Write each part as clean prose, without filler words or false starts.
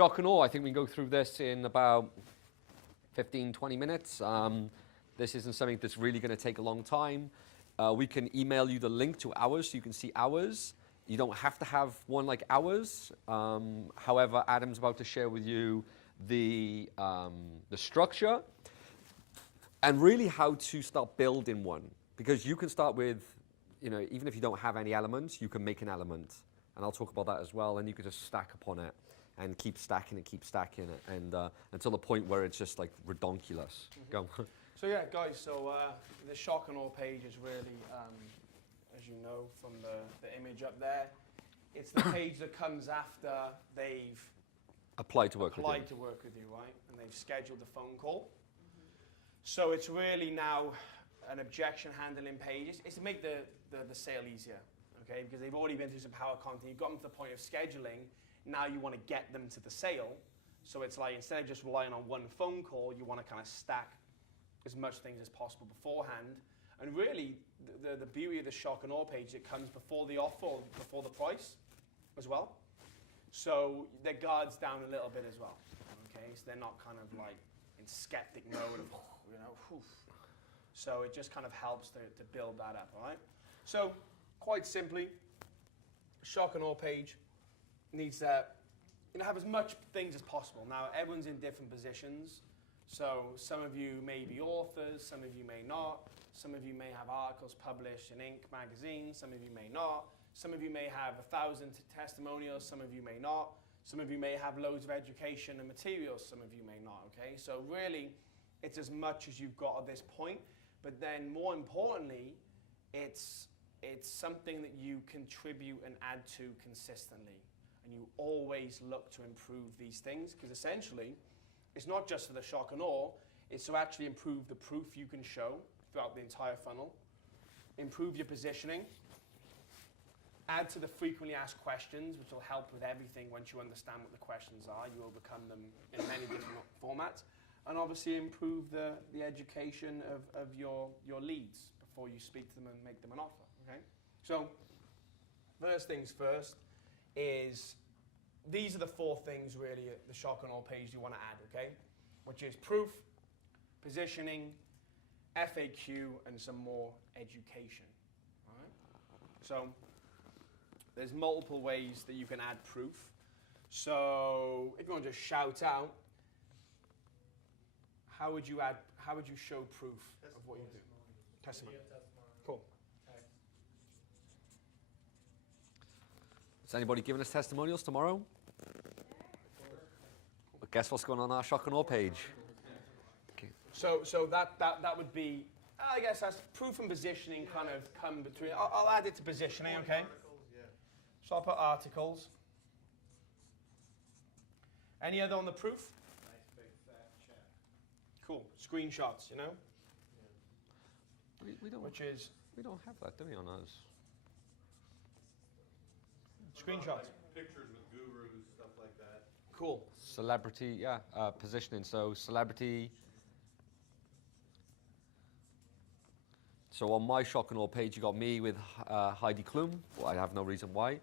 shock and awe, I think we can go through this in about 15, 20 minutes. This isn't something that's really going to take a long time. We can email you the link to ours so you can see ours. You don't have to have one like ours. However, Adam's about to share with you the structure and really how to start building one. Because you can start with, even if you don't have any elements, you can make an element. And I'll talk about that as well. And you can just stack upon it and keep stacking it, and until the point where it's just like redonkulous. Go. So yeah, guys, the shock and awe page is really, as you know from the image up there, it's the page that comes after they've applied to work with you, right? And they've scheduled a phone call. So it's really now an objection handling page. It's to make the sale easier, okay? Because they've already been through some power content. You've gotten to the point of scheduling. Now you want to get them to the sale. So it's like, instead of just relying on one phone call, you want to kind of stack as much things as possible beforehand. And really, the beauty of the shock and awe page, it comes before the offer or before the price as well. So their guard's down a little bit as well, okay? So they're not kind of like in skeptic mode of, whew. So it just kind of helps to build that up, all right? So quite simply, shock and awe page needs to have as much things as possible. Now, everyone's in different positions. So some of you may be authors, some of you may not. Some of you may have articles published in Inc. magazine, some of you may not. Some of you may have 1,000 testimonials, some of you may not. Some of you may have loads of education and materials, some of you may not, okay? So really, it's as much as you've got at this point, but then more importantly, it's something that you contribute and add to consistently. And you always look to improve these things, because essentially, it's not just for the shock and awe, it's to actually improve the proof you can show throughout the entire funnel, improve your positioning, add to the frequently asked questions, which will help with everything once you understand what the questions are. You overcome them in many different formats, and obviously improve the education of your leads before you speak to them and make them an offer, okay? So, first things first is, these are the 4 things really at the shock and awe page you want to add, okay? Which is proof, positioning, FAQ, and some more education, all right? So there's multiple ways that you can add proof. So if you want to just shout out, how would you show proof of what you do? Testimony. Cool. Is anybody giving us testimonials tomorrow? Well, guess what's going on our shock and awe page? Okay. So that would be, I guess that's proof and positioning kind of come between. I'll add it to positioning, okay? So I'll put articles. Any other on the proof? Nice big fat check. Cool. Screenshots, Yeah. We don't have that, do we, on us? Screenshots. Like pictures with gurus, stuff like that. Cool. Celebrity, yeah, positioning. So celebrity. So on my shock and awe page, you got me with Heidi Klum. Well, I have no reason why.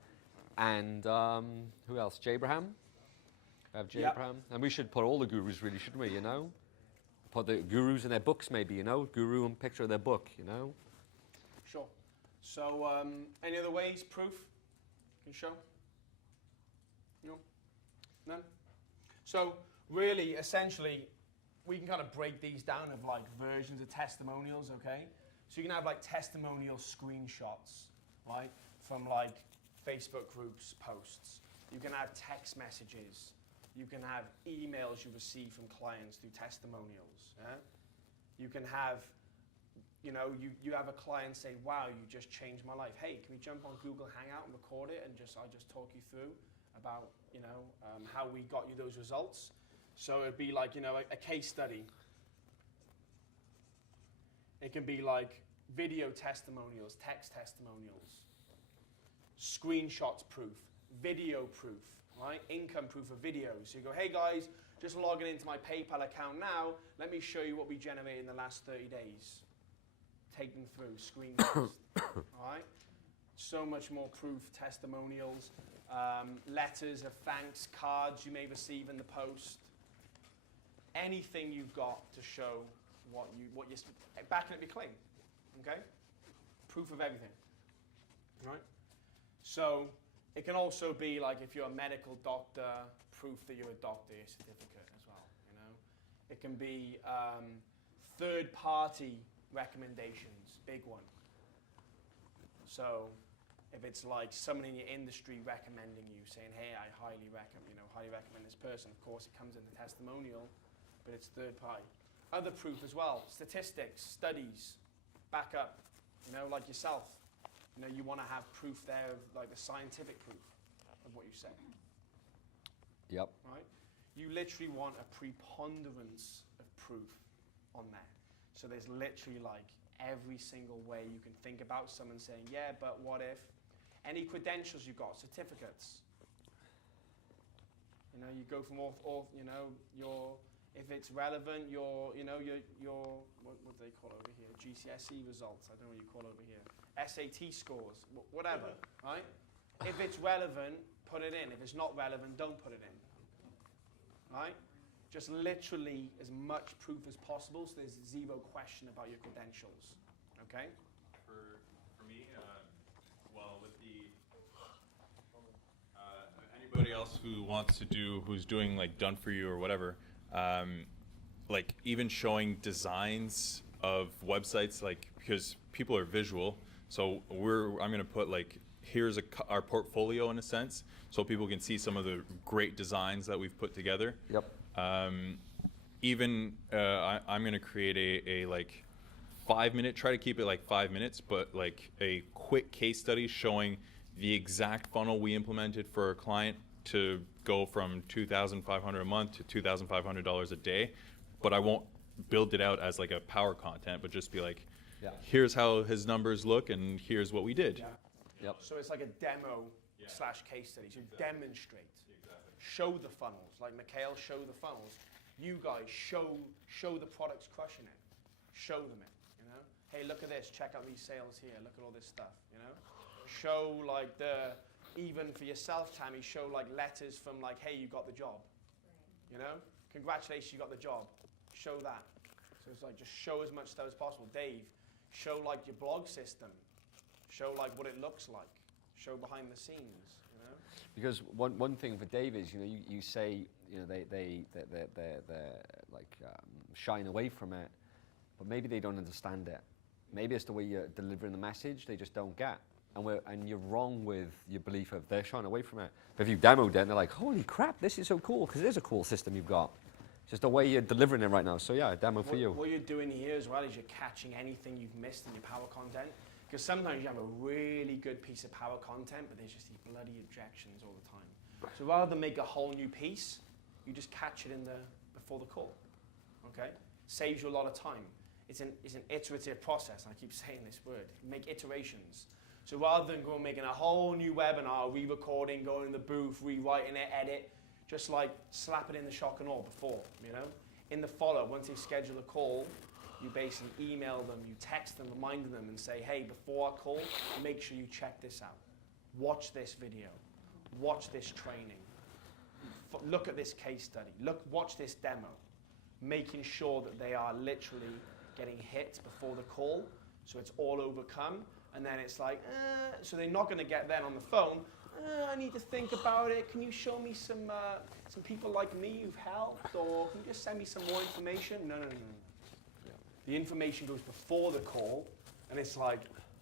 And who else? Jabraham. I have Jabraham. Yep. And we should put all the gurus, really, shouldn't we, Put the gurus in their books, maybe, Guru and picture of their book, Sure. So any other ways, proof, you can show? No? None? So really, essentially, we can kind of break these down of like versions of testimonials, okay? So you can have like testimonial screenshots, right? From like Facebook groups posts. You can have text messages. You can have emails you receive from clients through testimonials. Yeah? You can have, you have a client say, wow, you just changed my life. Hey, can we jump on Google Hangout and record it and I'll just talk you through about, how we got you those results. So it'd be like, a case study. It can be like video testimonials, text testimonials, screenshots proof, video proof, right? Income proof of videos. So you go, hey guys, just logging into my PayPal account now. Let me show you what we generated in the last 30 days. Take them through, screenshots, all right? So much more proof, testimonials. letters of thanks, cards you may receive in the post, anything you've got to show what you're backing up your claim, okay? Proof of everything, right? So it can also be like if you're a medical doctor, proof that you're a doctor, your certificate as well, you know? It can be third-party recommendations, big one. So if it's like someone in your industry recommending you, saying, hey, I highly recommend this person, of course it comes in the testimonial, but it's third party. Other proof as well, statistics, studies, back up, you know, like yourself. You know, you want to have proof there of like the scientific proof of what you say. Yep. Right? You literally want a preponderance of proof on there. So there's literally like every single way you can think about someone saying, yeah, but what if? Any credentials you've got, certificates. You know, you go from all you know, if it's relevant, what do they call over here? GCSE results, I don't know what you call over here. SAT scores, whatever, right? If it's relevant, put it in. If it's not relevant, don't put it in, right? Just literally as much proof as possible so there's zero question about your credentials, okay? For me, well, with the anybody else who wants to do, who's doing like done for you or whatever, like even showing designs of websites, like because people are visual, so I'm gonna put like here's our portfolio in a sense, so people can see some of the great designs that we've put together. Yep. I'm gonna create a like 5-minute, try to keep it like 5 minutes, but like a quick case study showing the exact funnel we implemented for a client to go from $2,500 a month to $2,500 a day. But I won't build it out as like a power content, but just be like, here's how his numbers look and here's what we did. Yeah. Yep. So it's like a demo slash case study. So demonstrate. Show the funnels. Like Mikhail, show the funnels. You guys show the products crushing it. Show them it, you know? Hey, look at this. Check out these sales here. Look at all this stuff, you know? Show like even for yourself, Tammy, show like letters from like, hey, you got the job. You know? Congratulations, you got the job. Show that. So it's like just show as much stuff as possible. Dave, show like your blog system. Show like what it looks like. Show behind the scenes. You know? Because one thing for Dave is, you know, you say, you know, they're like shying away from it, but maybe they don't understand it. Maybe it's the way you're delivering the message they just don't get. And you're wrong with your belief of they're shying away from it. But if you've demoed it and they're like, holy crap, this is so cool, because it is a cool system you've got. It's just the way you're delivering it right now. So yeah, a demo for you. What you're doing here as well is you're catching anything you've missed in your power content. Because sometimes you have a really good piece of power content, but there's just these bloody objections all the time. So rather than make a whole new piece, you just catch it before the call. Okay? Saves you a lot of time. It's an iterative process, and I keep saying this word. Make iterations. So rather than making a whole new webinar, re-recording, going in the booth, rewriting it, edit, just like slap it in the shock and awe before, you know? In the follow, once they schedule a call, you basically email them, you text them, remind them and say, hey, before our call, make sure you check this out. Watch this video. Watch this training. Look at this case study. Watch this demo. Making sure that they are literally getting hit before the call, so it's all overcome. And then it's like, so they're not going to get then on the phone, I need to think about it. Can you show me some people like me who've helped? Or can you just send me some more information? No. Yeah. The information goes before the call, and it's like,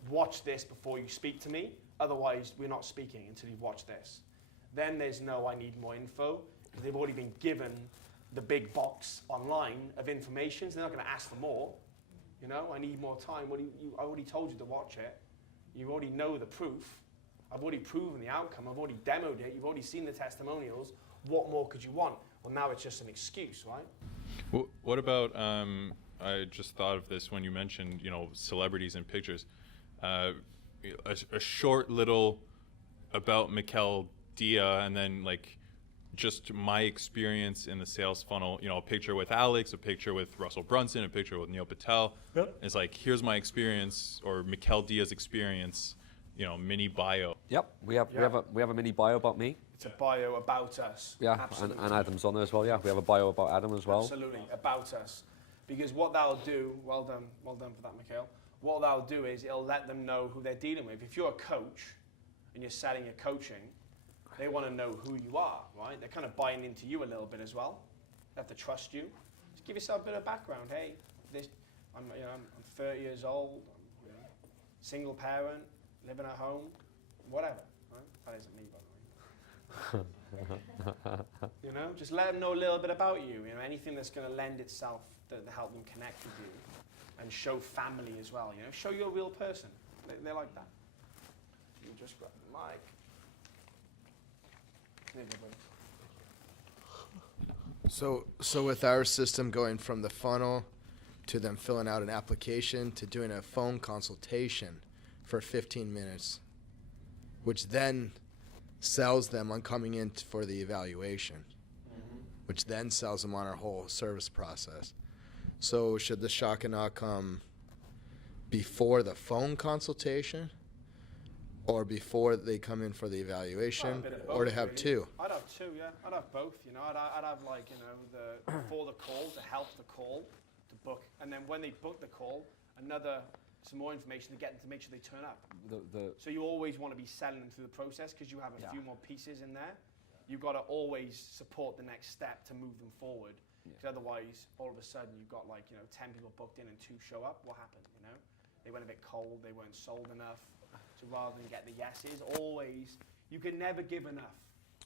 watch this before you speak to me. Otherwise, we're not speaking until you've watched this. Then there's no, I need more info, because they've already been given the big box online of information, so they're not going to ask for more. You know, I need more time. I already told you to watch it. You already know the proof. I've already proven the outcome. I've already demoed it. You've already seen the testimonials. What more could you want? Well, now it's just an excuse, right? What about, I just thought of this when you mentioned, you know, celebrities and pictures. A short little about Mikhail Dia, and then like just my experience in the sales funnel, you know, a picture with Alex, a picture with Russell Brunson, a picture with Neil Patel. Yep. It's like, here's my experience, or Mikhail Dia's experience mini bio. Yep, we have a mini bio about me. It's a bio about us. Yeah, Absolutely. and Adam's on there as well. Yeah, we have a bio about Adam as well. Absolutely, about us. Because what that'll do, well done for that, Mikhail. What that'll do is it'll let them know who they're dealing with. If you're a coach and you're selling your coaching, they want to know who you are, right? They're kind of buying into you a little bit as well. They have to trust you. Just give yourself a bit of background. Hey, I'm 30 years old, I'm, single parent, living at home, whatever. Right? That isn't me, by the way. Just let them know a little bit about you. Anything that's going to lend itself to help them connect with you, and show family as well. Show you're a real person. They like that. You just grab the mic. There you go, buddy. So with our system going from the funnel to them filling out an application to doing a phone consultation for 15 minutes, which then sells them on coming in for the evaluation, which then sells them on our whole service process. So should the shock and awe come before the phone consultation or before they come in for the evaluation, or to have really. Two? I'd have two, yeah. I'd have both, I'd have the before the call to help the call to book, and then when they book the call, some more information to get them to make sure they turn up. So you always want to be selling them through the process because you have a few more pieces in there. You've got to always support the next step to move them forward. Because otherwise, all of a sudden, you've got 10 people booked in and 2 show up. What happened? They went a bit cold. They weren't sold enough. So rather than get the yeses, you can never give enough.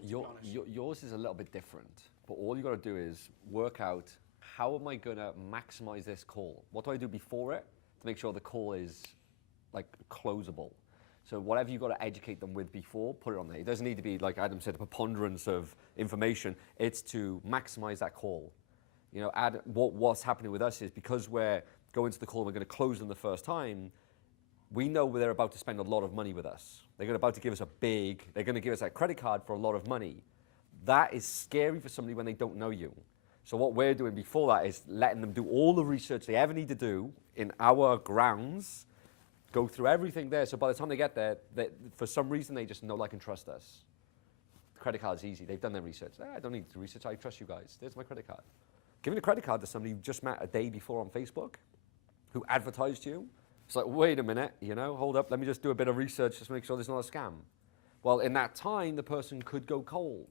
Yours is a little bit different. But all you got to do is work out, how am I going to maximize this call? What do I do before it to make sure the call is closable? So whatever you've got to educate them with before, put it on there. It doesn't need to be, like Adam said, a preponderance of information. It's to maximize that call. What's happening with us is because we're going to the call and we're going to close them the first time, we know they're about to spend a lot of money with us. They're about to give us they're going to give us a credit card for a lot of money. That is scary for somebody when they don't know you. So what we're doing before that is letting them do all the research they ever need to do in our grounds, go through everything there. So by the time they get there, for some reason, they just know, like, and trust us. The credit card's easy. They've done their research. I don't need to research. I trust you guys. There's my credit card. Giving a credit card to somebody you just met a day before on Facebook who advertised you, it's like, wait a minute, hold up. Let me just do a bit of research just to make sure there's not a scam. Well, in that time, the person could go cold,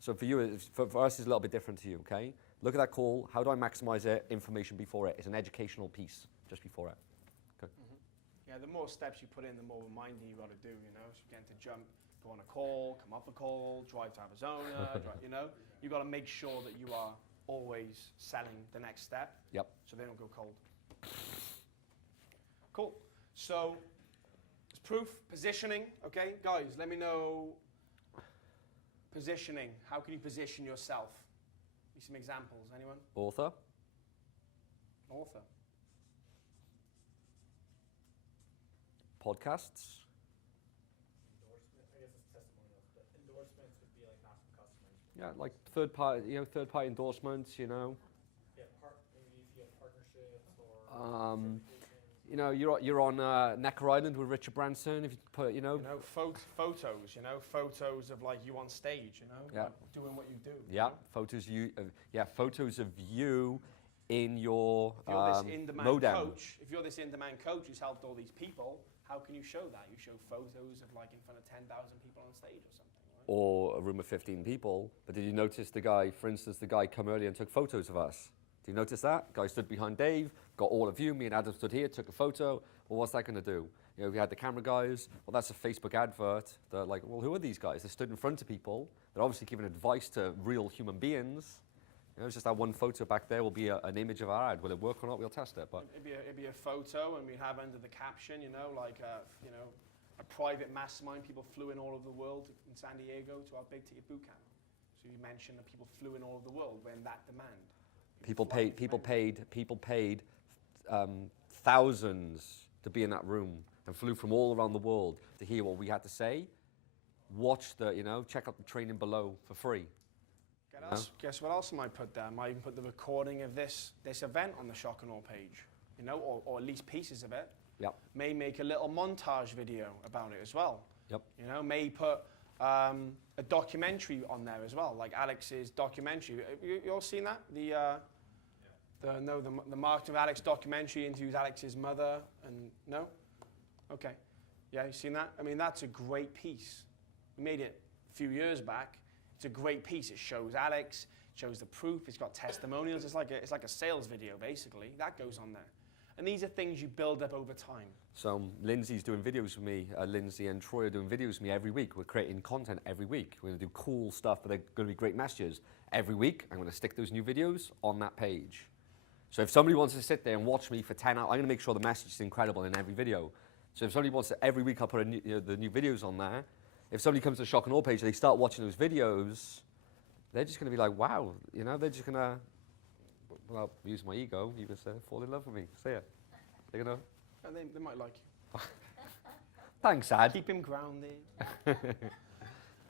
So for you, for us, it's a little bit different to you, okay? Look at that call. How do I maximize it? Information before it. It's an educational piece just before it. Okay. Yeah, the more steps you put in, the more reminding you got to do, So you're getting to jump, go on a call, come off a call, drive to Arizona, You've got to make sure that you are always selling the next step. Yep. So they don't go cold. Cool. So it's proof, positioning. Okay, guys, let me know. Positioning. How can you position yourself? Give me some examples. Anyone? Author. Podcasts. Endorsement. I guess it's testimonials, but endorsements would be like not from customers. Yeah, like third-party endorsements. Yeah, maybe if you have partnerships or. You're on Necker Island with Richard Branson. If you put, photos. Photos of you on stage. Yeah. Doing what you do. Yeah, photos of you in your If you're this in-demand modem. coach, if you're this in-demand coach who's helped all these people, how can you show that? You show photos of in front of 10,000 people on stage or something, right? Or a room of 15 people. But did you notice the guy come earlier and took photos of us? Did you notice that? Guy stood behind Dave, got all of you, me and Adam stood here, took a photo. Well, what's that going to do? We had the camera guys. Well, that's a Facebook advert. They're like, well, who are these guys? They stood in front of people. They're obviously giving advice to real human beings. It's just that one photo back there will be an image of our ad. Will it work or not? We'll test it. But it'd be a photo, and we have under the caption, a private mastermind. People flew in all over the world in San Diego to our Big Ticket Bootcamp. So you mentioned that people flew in all over the world when that demand. People paid thousands to be in that room and flew from all around the world to hear what we had to say. Check out the training below for free. Guess what else I might put there? I might even put the recording of this event on the Shock and Awe page. you know, or at least pieces of it. Yep. May make a little montage video about it as well. Yep. You know, may put a documentary on there as well, like Alex's documentary. You all seen that? The Marketing of Alex documentary interviews Alex's mother, and no? Okay. Yeah, you seen that? I mean, that's a great piece. We made it a few years back. It's a great piece. It shows Alex, shows the proof, it's got testimonials. It's like a sales video, basically. That goes on there. And these are things you build up over time. So Lindsay's doing videos with me. Lindsay and Troy are doing videos with me every week. We're creating content every week. We're going to do cool stuff, but they're going to be great messages. Every week, I'm going to stick those new videos on that page. So if somebody wants to sit there and watch me for 10 hours, I'm going to make sure the message is incredible in every video. So if somebody wants to, every week I'll put the new videos on there. If somebody comes to the Shock and Awe page, they start watching those videos, they're just going to be like, wow, you know, they're just going to, well, use my ego, you can say, fall in love with me, say it. They're going to, They might like you. thanks, Ad. Keep him grounded.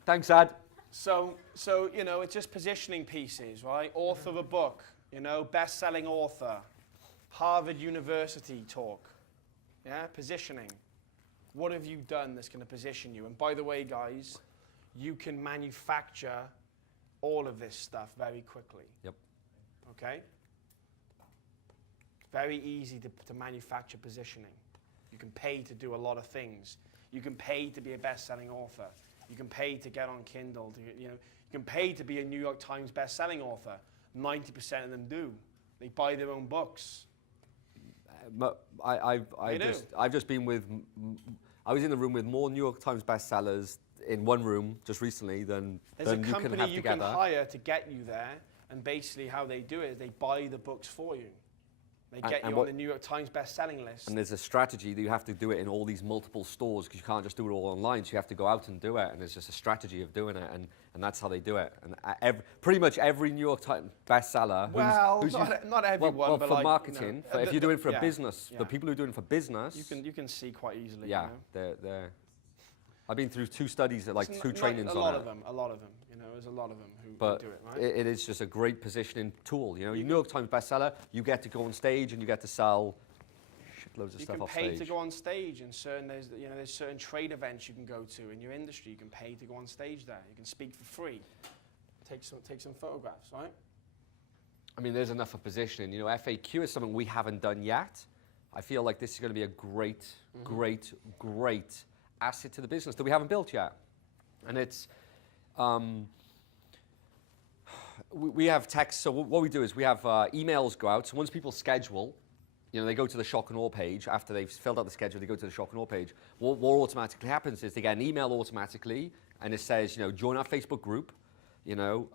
Thanks, Ad. So you know, it's just positioning pieces, right? Author of a book, you know, best-selling author, Harvard University talk, yeah, positioning. What have you done that's going to position you? And by the way, guys, you can manufacture all of this stuff very quickly. Yep. Okay? Very easy to manufacture positioning. You can pay to do a lot of things. You can pay to be a best-selling author. You can pay to get on Kindle. You can pay to be a New York Times best-selling author. 90% of them do. They buy their own books. I've just been with, I was in the room with more New York Times bestsellers in one room just recently than There's a you can company have you together. can hire to get you there, and basically how they do it is they buy the books for you. They get you on the New York Times best-selling list. And there's a strategy that you have to do it in all these multiple stores because you can't just do it all online. So you have to go out and do it, and there's just a strategy of doing it, and that's how they do it. And pretty much every New York Times bestseller. Well, not everyone, well, but for like, marketing, you know, if you're doing it for yeah, a business, yeah. the people who are doing it for business, you can see quite easily. yeah, you know? they're. I've been through 2 studies, like It's 2 not trainings on it. a lot of them. You know, there's a lot of them who But do it, right? it is just a great positioning tool. You know, New York Times bestseller, you get to go on stage and you get to sell shitloads of You stuff can off pay stage. to go on stage, and there's certain trade events you can go to in your industry. You can pay to go on stage there. You can speak for free. Take some photographs, right? I mean, there's enough for positioning. You know, FAQ is something we haven't done yet. I feel like this is going to be a great, great asset to the business that we haven't built yet. And it's, we have text. So what we do is we have emails go out. So once people schedule, you know, they go to the Shock and Awe page. After they've filled out the schedule, they go to the Shock and Awe page. What automatically happens is they get an email automatically, and it says, you know, join our Facebook group. You know,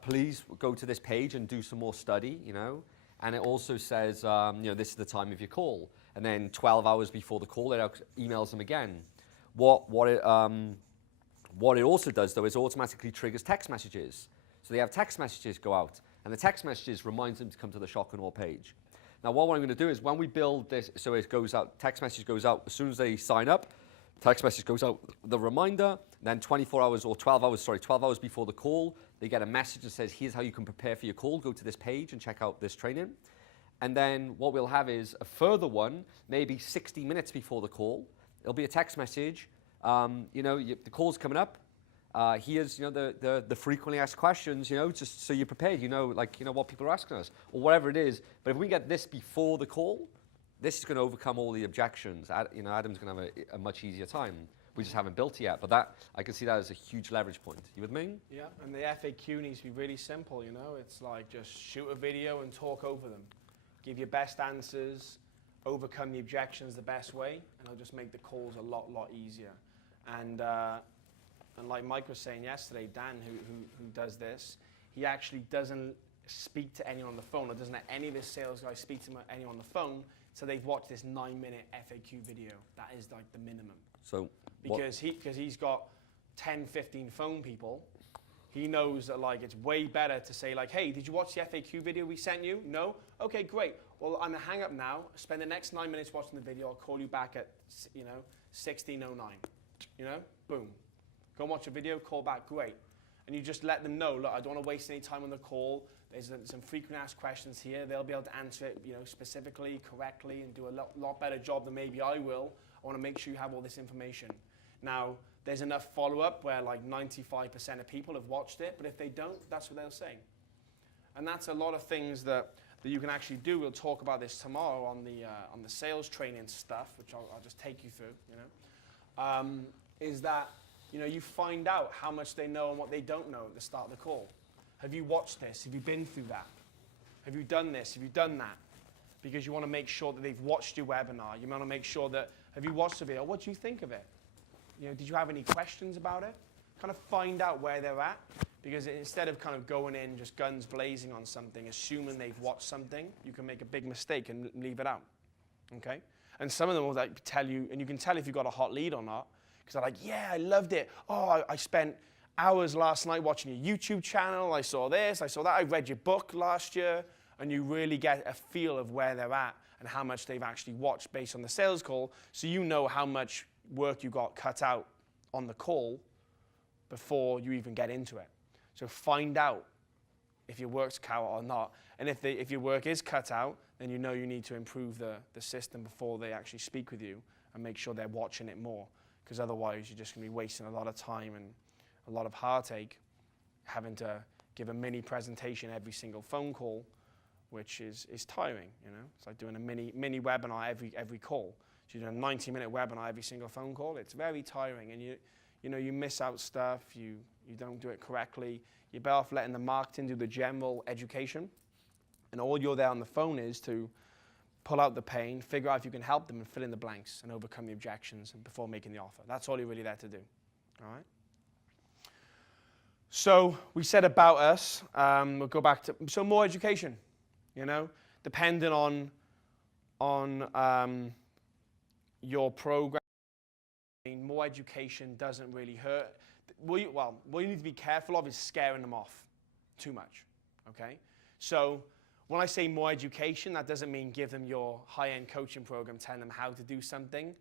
please go to this page and do some more study. You know, and it also says, you know, this is the time of your call. And then 12 hours before the call, it emails them again. What it also does, though, is automatically triggers text messages. So they have text messages go out, and the text messages reminds them to come to the Shock and Awe page. Now, what I'm going to do is when we build this, so it goes out, text message goes out as soon as they sign up, text message goes out, the reminder, then 12 hours before the call, they get a message that says, here's how you can prepare for your call, go to this page and check out this training. And then what we'll have is a further one, maybe 60 minutes before the call. It'll be a text message. You know, the call's coming up. Here's, you know, the frequently asked questions, you know, just so you're prepared, you know, like, you know, what people are asking us or whatever it is. But if we get this before the call, this is going to overcome all the objections. You know, Adam's going to have a much easier time. We just haven't built it yet. But that, I can see that as a huge leverage point. You with me? Yeah, and the FAQ needs to be really simple, you know. It's like just shoot a video and talk over them. Give your best answers, overcome the objections the best way, and it'll just make the calls a lot easier. And like Mike was saying yesterday, Dan, who does this, he actually doesn't speak to anyone on the phone, or doesn't let any of his sales guys speak to anyone on the phone, so they've watched this 9-minute FAQ video. That is like the minimum. So because he's got 10, 15 phone people, he knows that like it's way better to say like, hey, did you watch the FAQ video we sent you? No? Okay, great. Well, I'm gonna hang up now, spend the next 9 minutes watching the video, I'll call you back at, you know, 16:09. You know, boom. Go and watch a video, call back, great. And you just let them know, look, I don't want to waste any time on the call. There's some frequent asked questions here. They'll be able to answer it, specifically, correctly, and do a lot better job than maybe I will. I want to make sure you have all this information. Now, there's enough follow-up where like 95% of people have watched it, but if they don't, that's what they'll say. And that's a lot of things that you can actually do. We'll talk about this tomorrow on the sales training stuff, which I'll just take you through. Is that you find out how much they know and what they don't know at the start of the call. Have you watched this? Have you been through that? Have you done this? Have you done that? Because you want to make sure that they've watched your webinar. You want to make sure that, have you watched the video? What do you think of it? Did you have any questions about it? Kind of find out where they're at. Because instead of kind of going in just guns blazing on something, assuming they've watched something, you can make a big mistake and leave it out. Okay? And some of them will tell you, and you can tell if you've got a hot lead or not, because they're like, yeah, I loved it. Oh, I spent hours last night watching your YouTube channel. I saw this, I saw that. I read your book last year. And you really get a feel of where they're at and how much they've actually watched based on the sales call. So you know how much work you got cut out on the call before you even get into it. So find out if your work's cut out or not. And if your work is cut out, then you know you need to improve the system before they actually speak with you and make sure they're watching it more. Because otherwise you're just going to be wasting a lot of time and a lot of heartache having to give a mini presentation every single phone call, which is tiring, It's like doing a mini webinar every call. So you're doing a 90-minute webinar every single phone call. It's very tiring, and you miss out stuff. You don't do it correctly. You're better off letting the marketing do the general education, and all you're there on the phone is to pull out the pain, figure out if you can help them, and fill in the blanks and overcome the objections before making the offer. That's all you're really there to do. All right. So we said about us. We'll go back to more education. Depending on your program, more education doesn't really hurt. What you need to be careful of is scaring them off too much, okay? So when I say more education, that doesn't mean give them your high-end coaching program, telling them how to do something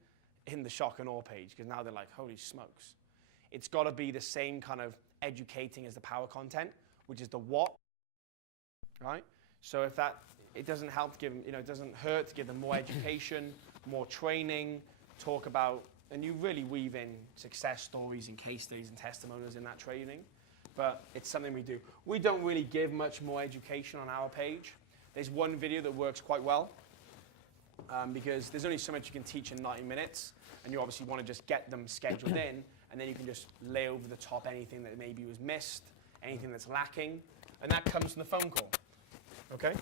in the shock and awe page, because now they're like, holy smokes. It's got to be the same kind of educating as the power content, which is the what, right? So if it doesn't help to give them, it doesn't hurt to give them more education, more training, talk about, and you really weave in success stories and case studies and testimonials in that training. But it's something we do. We don't really give much more education on our page. There's one video that works quite well because there's only so much you can teach in 90 minutes, and you obviously want to just get them scheduled in, and then you can just lay over the top anything that maybe was missed, anything that's lacking, and that comes from the phone call. Okay?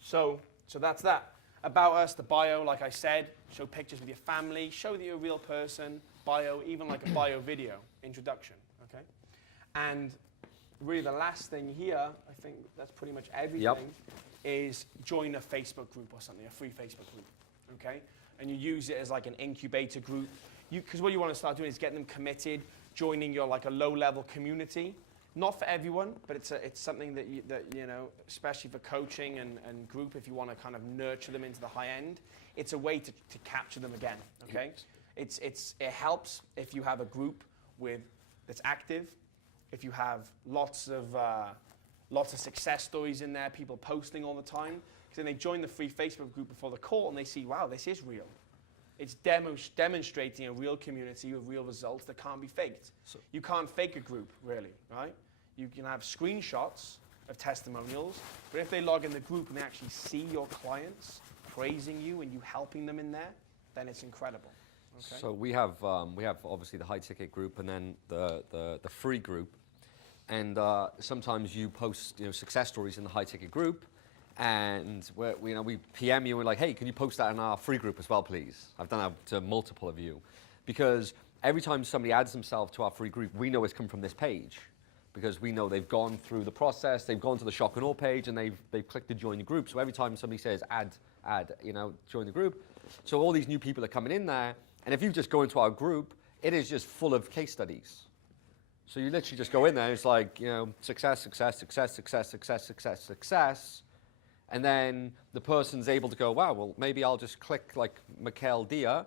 So that's that. About us, the bio, like I said, show pictures with your family, show that you're a real person, bio, even like a bio video, introduction, okay? And really the last thing here, I think that's pretty much everything, is join a Facebook group or something, a free Facebook group, okay? And you use it as like an incubator group. Because what you want to start doing is getting them committed, joining your like a low-level community. Not for everyone, but it's something that especially for coaching and group, if you want to kind of nurture them into the high end, it's a way to capture them again. Okay, it helps if you have a group that's active, if you have lots of success stories in there, people posting all the time. Because then they join the free Facebook group before the call and they see, wow, this is real. It's demonstrating a real community with real results that can't be faked. So you can't fake a group, really, right? You can have screenshots of testimonials, but if they log in the group and they actually see your clients praising you and you helping them in there, then it's incredible. Okay? So we have obviously the high ticket group and then the free group, and sometimes you post success stories in the high ticket group, and we PM you and we're like, hey, can you post that in our free group as well, please? I've done that to multiple of you, because every time somebody adds themselves to our free group, we know it's come from this page, because we know they've gone through the process, they've gone to the shock and awe page, and they've clicked to join the group. So every time somebody says add, join the group. So all these new people are coming in there, and if you just go into our group, it is just full of case studies. So you literally just go in there, and it's like, success, success, success, success, success, success, success. And then the person's able to go, wow, well, maybe I'll just click like Mikhail Dia,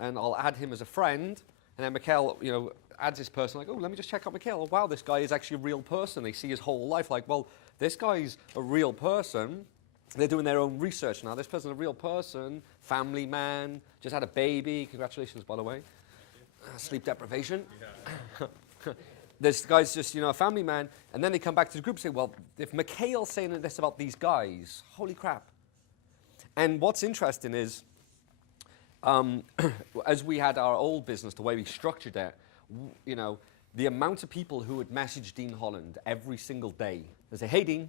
and I'll add him as a friend. And then Mikhail, adds this person, like, oh, let me just check out Mikhail. Oh, wow, this guy is actually a real person. They see his whole life, like, well, this guy's a real person. They're doing their own research now. This person's a real person, family man, just had a baby. Congratulations, by the way. Sleep deprivation. This guy's just, a family man. And then they come back to the group and say, well, if Mikhail's saying this about these guys, holy crap. And what's interesting is, as we had our old business, the way we structured it, the amount of people who would message Dean Holland every single day and say, hey, Dean,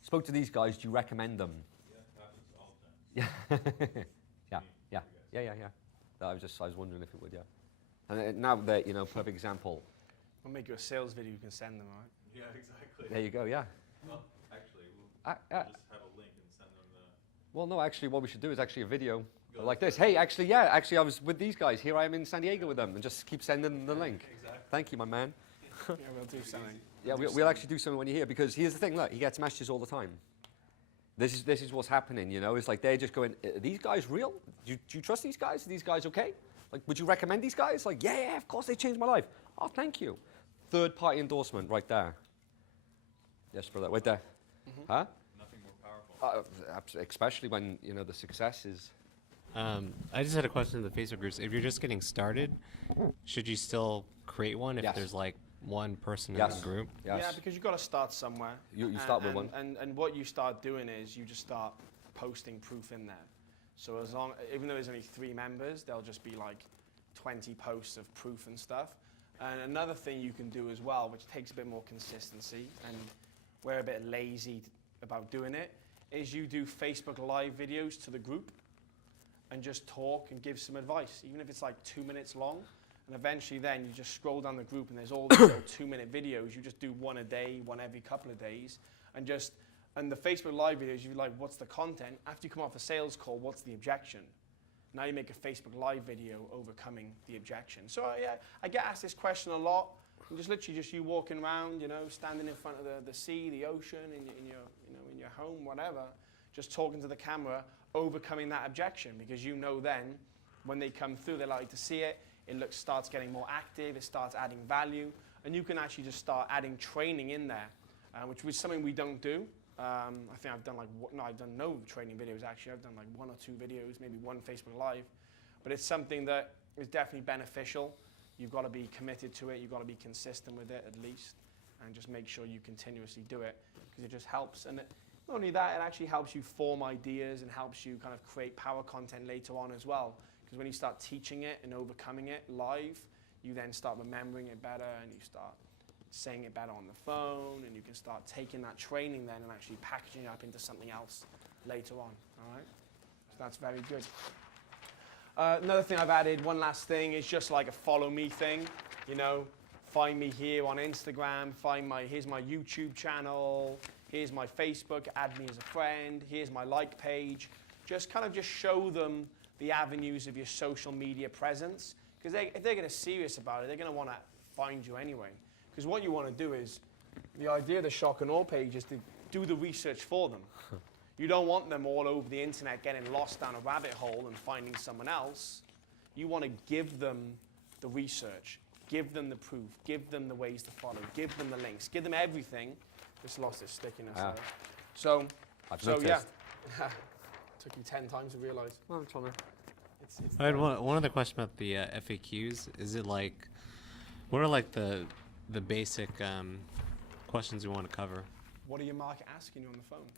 spoke to these guys, do you recommend them? Yeah, happens all the time. Yeah. I was wondering if it would, yeah. And now that, perfect example. We'll make you a sales video you can send them, all right? Yeah, exactly. There you go, yeah. Well, actually, we'll just have a link and send them the... Well, no, actually, what we should do is actually a video like this. Hey, actually, I was with these guys. Here I am in San Diego with them, and just keep sending them the link. Exactly. Thank you, my man. Yeah, we'll do something. Yeah, we'll actually do something when you're here, because here's the thing, look, he gets messages all the time. This is what's happening, It's like they're just going, are these guys real? Do you trust these guys? Are these guys okay? Like, would you recommend these guys? Like, yeah, of course, they changed my life. Oh, thank you. Third-party endorsement right there. Yes, brother, right there. Mm-hmm. Huh? Nothing more powerful. Especially when, the success is... I just had a question in the Facebook groups. If you're just getting started, should you still create one if Yes. there's like one person Yes. in the group? Yes. Yeah, because you've got to start somewhere. You start with one. And what you start doing is you just start posting proof in there. So even though there's only 3 members, there'll just be like 20 posts of proof and stuff. And another thing you can do as well, which takes a bit more consistency, and we're a bit lazy about doing it, is you do Facebook Live videos to the group and just talk and give some advice, even if it's like 2 minutes long. And eventually then you just scroll down the group and there's all these little 2-minute videos. You just do one a day, one every couple of days. And the Facebook Live videos, you're like, what's the content? After you come off a sales call, what's the objection? Now you make a Facebook Live video overcoming the objection. So yeah, I get asked this question a lot. And just literally just you walking around, standing in front of the sea, the ocean, in your home, whatever, just talking to the camera, overcoming that objection, because then when they come through, they like to see it. It starts getting more active. It starts adding value, and you can actually just start adding training in there, which was something we don't do. I think I've done I've done no training videos actually. I've done like 1 or 2 videos, maybe 1 Facebook Live, but it's something that is definitely beneficial. You've got to be committed to it. You've got to be consistent with it at least, and just make sure you continuously do it, because it just helps. And not only that, it actually helps you form ideas and helps you kind of create power content later on as well. Because when you start teaching it and overcoming it live, you then start remembering it better, and you start saying it better on the phone, and you can start taking that training then and actually packaging it up into something else later on, all right? So that's very good. Another thing I've added, one last thing, is just like a follow me thing, find me here on Instagram, here's my YouTube channel, here's my Facebook, add me as a friend, here's my like page. Just show them the avenues of your social media presence, because if they're going to serious about it, they're going to want to find you anyway. Because what you want to do is, the idea of the shock and awe page is to do the research for them. You don't want them all over the internet getting lost down a rabbit hole and finding someone else. You want to give them the research, give them the proof, give them the ways to follow, give them the links, give them everything. Just lost its stickiness there. So yeah. Took you 10 times to realize. Well, I'm trying to... I had one other question about the FAQs. Is it like, what are like the basic questions you want to cover? What are your market asking you on the phone?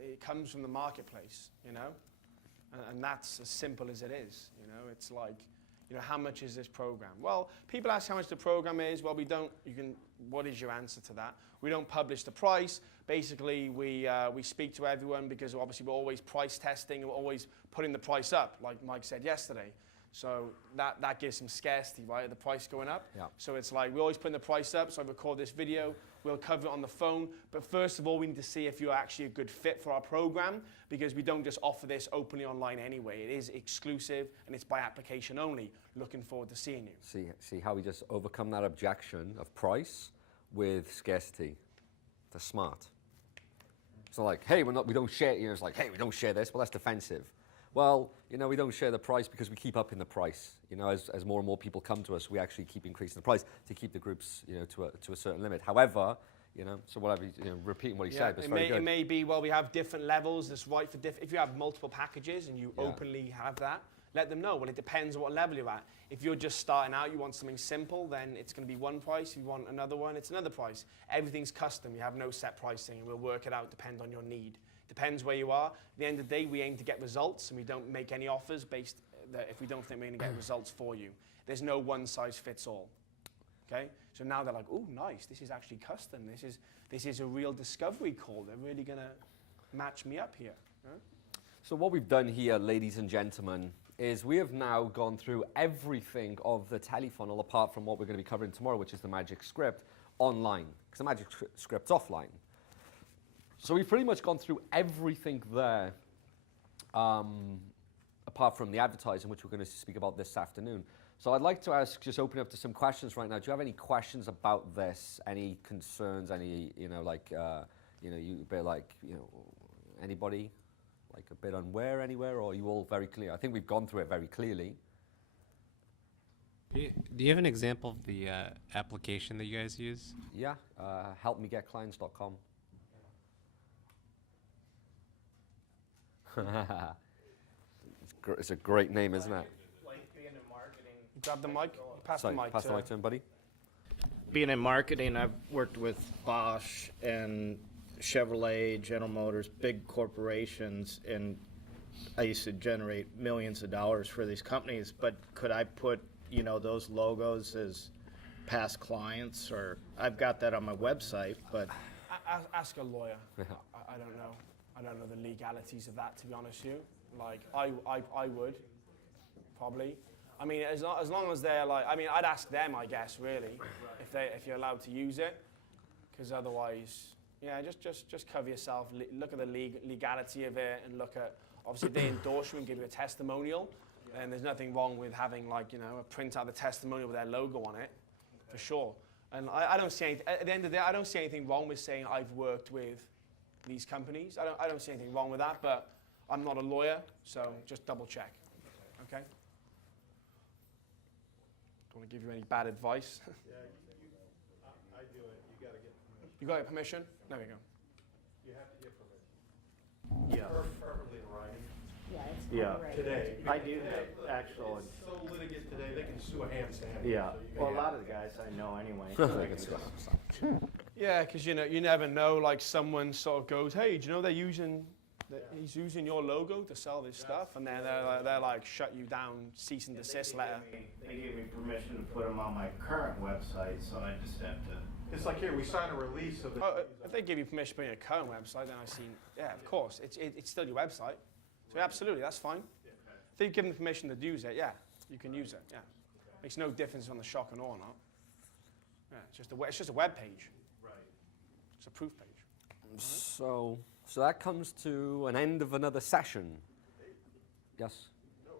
It comes from the marketplace, and that's as simple as it is. It's like, how much is this program? Well, people ask how much the program is. Well, what is your answer to that? We don't publish the price. Basically, we speak to everyone, because obviously we're always price testing, we're always putting the price up, like Mike said yesterday. So that gives some scarcity, right? The price going up. Yeah. So it's like, we're always putting the price up. So I record this video, we'll cover it on the phone. But first of all, we need to see if you're actually a good fit for our program, because we don't just offer this openly online anyway. It is exclusive, and it's by application only. Looking forward to seeing you. See how we just overcome that objection of price with scarcity. They're smart. It's not like, hey, we don't share. It's like, hey, we don't share this. Well, that's defensive. Well, we don't share the price because we keep upping the price. As more and more people come to us, we actually keep increasing the price to keep the groups, to a certain limit. However, you know. So whatever, repeating what he Yeah, said, but it's very it good. may be, well, we have different levels. That's right for if you have multiple packages and you Yeah. openly have that, let them know. Well, it depends on what level you're at. If you're just starting out, you want something simple, then it's going to be one price. If you want another one, it's another price. Everything's custom. You have no set pricing, and we'll work it out depend on your need. Depends where you are. At the end of the day, we aim to get results, and we don't make any offers based that if we don't think we're going to get results for you. There's no one size fits all. Okay? So now they're like, oh, nice. This is actually custom. This is a real discovery call. They're really going to match me up here. Huh? So what we've done here, ladies and gentlemen, is we have now gone through everything of the telefunnel apart from what we're going to be covering tomorrow, which is the magic script online, because the magic script's offline. So we've pretty much gone through everything there, apart from the advertising, which we're going to speak about this afternoon. So I'd like to just open up to some questions right now. Do you have any questions about this? Any concerns? Any, you bit like, anybody? Like a bit unaware anywhere, or are you all very clear? I think we've gone through it very clearly. Do you have an example of the application that you guys use? Yeah, helpmegetclients.com. It's a great name, isn't it? Like being in marketing. Grab the mic. Pass Sorry, the mic. pass the mic to him, buddy. Being in marketing, I've worked with Bosch and Chevrolet, General Motors, big corporations, and I used to generate millions of dollars for these companies. But could I put, those logos as past clients, or I've got that on my website, but Ask a lawyer. I don't know. I don't know the legalities of that, to be honest with you. Like, I would, probably. I mean, as long as they're like, I mean, I'd ask them, I guess, really, if you're allowed to use it, because otherwise, yeah, just cover yourself. Look at the legality of it, and look at, obviously, if they endorse you and give you a testimonial, and there's nothing wrong with having, like, a print out the testimonial with their logo on it, for sure. And I don't see anything, at the end of the day, I don't see anything wrong with saying I've worked with these companies. I don't see anything wrong with that, but I'm not a lawyer, so just double check. Okay? Don't want to give you any bad advice. Yeah, I do it. You gotta get permission. You got your permission? There we go. You have to get permission. yeah, Preferably in writing. Yeah, it's Yeah. copyrighted. Today. I do have actual. It's so litigious today, they can sue a ham sandwich. Yeah, So you well, a gotta- lot of the guys I know anyway. Yeah, because you never know. Like someone sort of goes, "Hey, do you know they're using? He's using your logo to sell this stuff," and then they're like, "Shut you down, cease and desist letter." They gave me permission to put them on my current website, so I just have to. It's like here, we sign a release of the. Oh, if they give you permission to put in your current website, then I see. Yeah, of course, it's still your website. So absolutely, that's fine. If you give them permission to use it, yeah, you can use it. Yeah, makes no difference on the shock and awe or not. Yeah, it's just a web page. Right. It's a proof page. So that comes to an end of another session. Yes.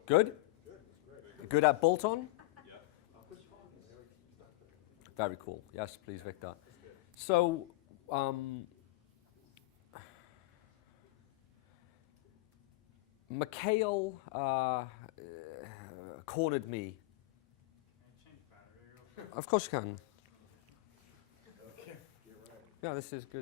Good? Good at bolt-on? Very cool. Yes, please, Victor. So, Mikhail cornered me. Of course you can. Yeah, this is good.